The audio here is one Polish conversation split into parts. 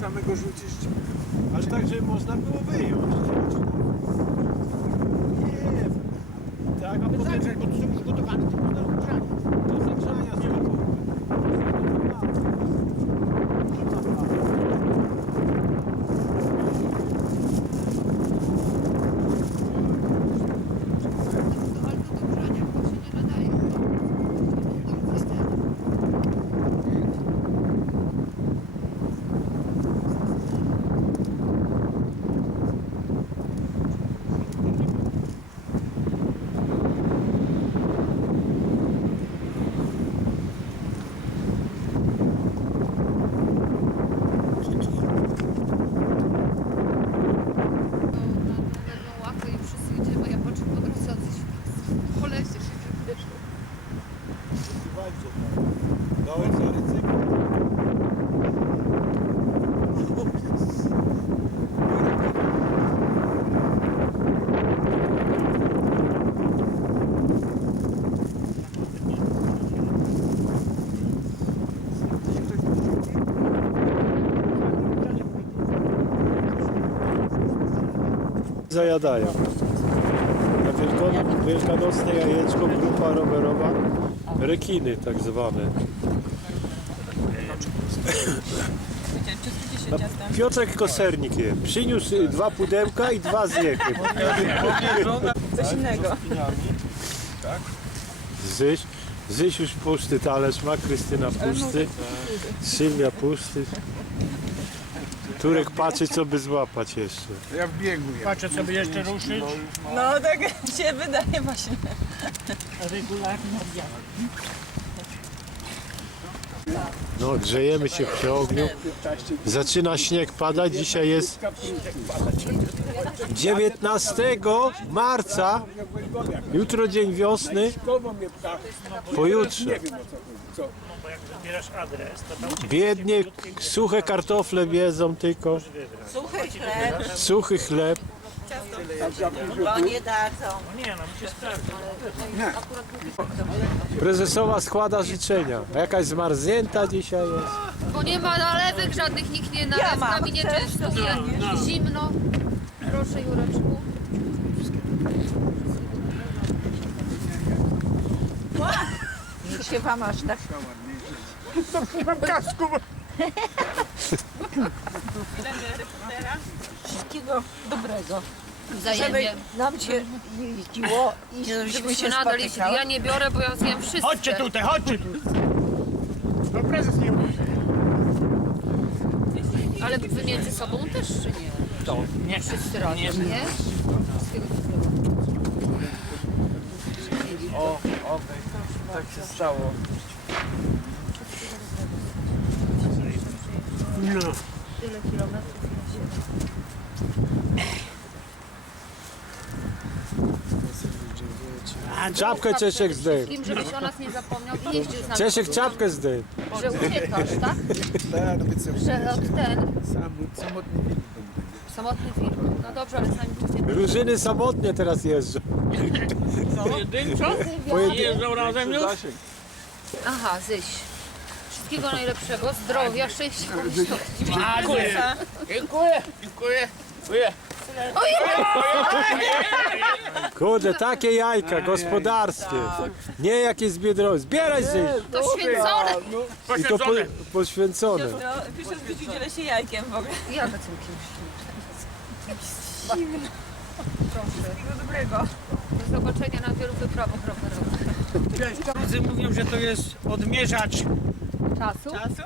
samego rzucić. Ale tak, żeby można było wyjąć. Nie. Tak, a potem Zagrzać, bo to są przygotowane tylko do grzania. do zagrzania są. Ale to do grzania, bo się nie nadaje. Na lewą łapę i wszyscy idziemy, ja patrzę po drodze, a coś po lesie się wiesz. Słuchajcie, dołek za ryzyko. Zajadają. Na wielkanocne jajeczko grupa rowerowa rekiny tak zwane. A Piotrek Kosernik je. Przyniósł y, dwa pudełka i dwa zjechy. Coś innego. Zyś, Zyś już pusty talerz ma, Krystyna pusty, Sylwia pusty. Turek patrzy co by złapać jeszcze. Ja w biegu jem. Patrzę sobie jeszcze ruszyć. No tak się wydaje właśnie. No, grzejemy się przy ogniu. Zaczyna śnieg padać. Dzisiaj jest 19 marca. Jutro dzień wiosny. Pojutrze. Biednie suche kartofle wiedzą tylko. Suchy chleb, Suchy chleb. Bo nie dadzą. nie no, musisz sprawdzić. Prezesowa składa życzenia. A Jakaś zmarznięta dzisiaj jest. Bo nie ma nalewek żadnych, nikt nie nalew, Ja mam. nami nie częstuje. Zimno. Proszę Jureczku. Niech się wam aż tak mam kasku, wszystkiego dobrego. Żeby nam się jeździło i żebyśmy Żebyśmy się nadal spotykały. ja nie biorę, bo ja zjem wszystko. Chodźcie tutaj, chodźcie tu. No prezes nie mówi. Ale wy między sobą też czy nie? To, nie. Wszyscy razem, nie? Wszystkiego O, o, tak się stało. No. Tyle kilometrów Czapkę Czesiek zdejm. Wszystkim, żebyś o nas nie zapomniał i jeździł z nami. Czesiek czapkę zdejm. Że uciekasz, tak? Tak, sobie Że od ten sam, samotny film samotny film. No dobrze, ale z nami nie Drużyny samotnie teraz jeżdżą. Pojedynczo? Pojedyn- Jeżdżą razem już? Aha, Zyś. Wszystkiego najlepszego, zdrowia, szczęścia. Dziękuję. Dziękuję. Dziękuję. Dziękuję. Kurde, takie jajka gospodarskie. Nie jakieś z Biedronki. Zbieraj się. To święcone. I to po, Poświęcone. poświęcone. No, piszę zbyt dzielę się jajkiem w ogóle. Ja na tym kimś. Wszystkiego dobrego. Do zobaczenia na wielu wyprawach rowerowych. Koledzy mówią, że to jest odmierzacz Czasu? Czasu?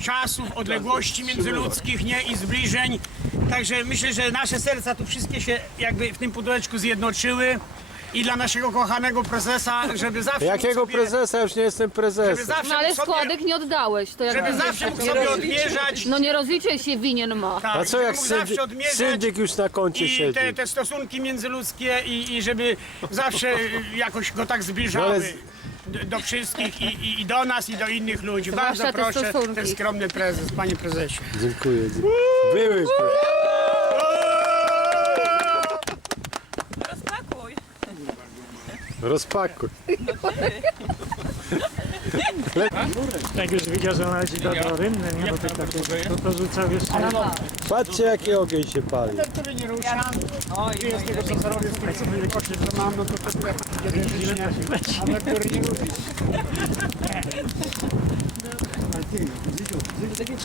czasów, odległości międzyludzkich, nie i zbliżeń. Także myślę, że nasze serca tu wszystkie się jakby w tym pudełeczku zjednoczyły. I dla naszego kochanego prezesa, żeby zawsze Jakiego sobie, prezesa? Już nie jestem Żeby prezesem. zawsze No ale mógł sobie, składek nie oddałeś. To jak żeby zawsze mógł sobie odmierzać. No nie rozliczaj się, winien ma. Tak, A co jak mógł syndyk, zawsze odmierzać syndyk już na koncie i siedzi? te, te stosunki międzyludzkie i, i żeby zawsze jakoś go tak zbliżały. No ale z- d- Do wszystkich i, i, i do nas i do innych ludzi. Zwłaszcza Bardzo te proszę, stosunki. ten skromny prezes, panie prezesie. Dziękuję. Były. Rozpakuj. Jak już widział, że należy do rynny, nie? Bo tak to, to rzucał jeszcze. Patrzcie jaki ogień się pali. który nie ruszam, tu jest tego co zrobię, w końcu będzie kocie, że mam, no to to tyle jedyncznie, a na który nie ruszy. Ale ty, widzisz, widzisz,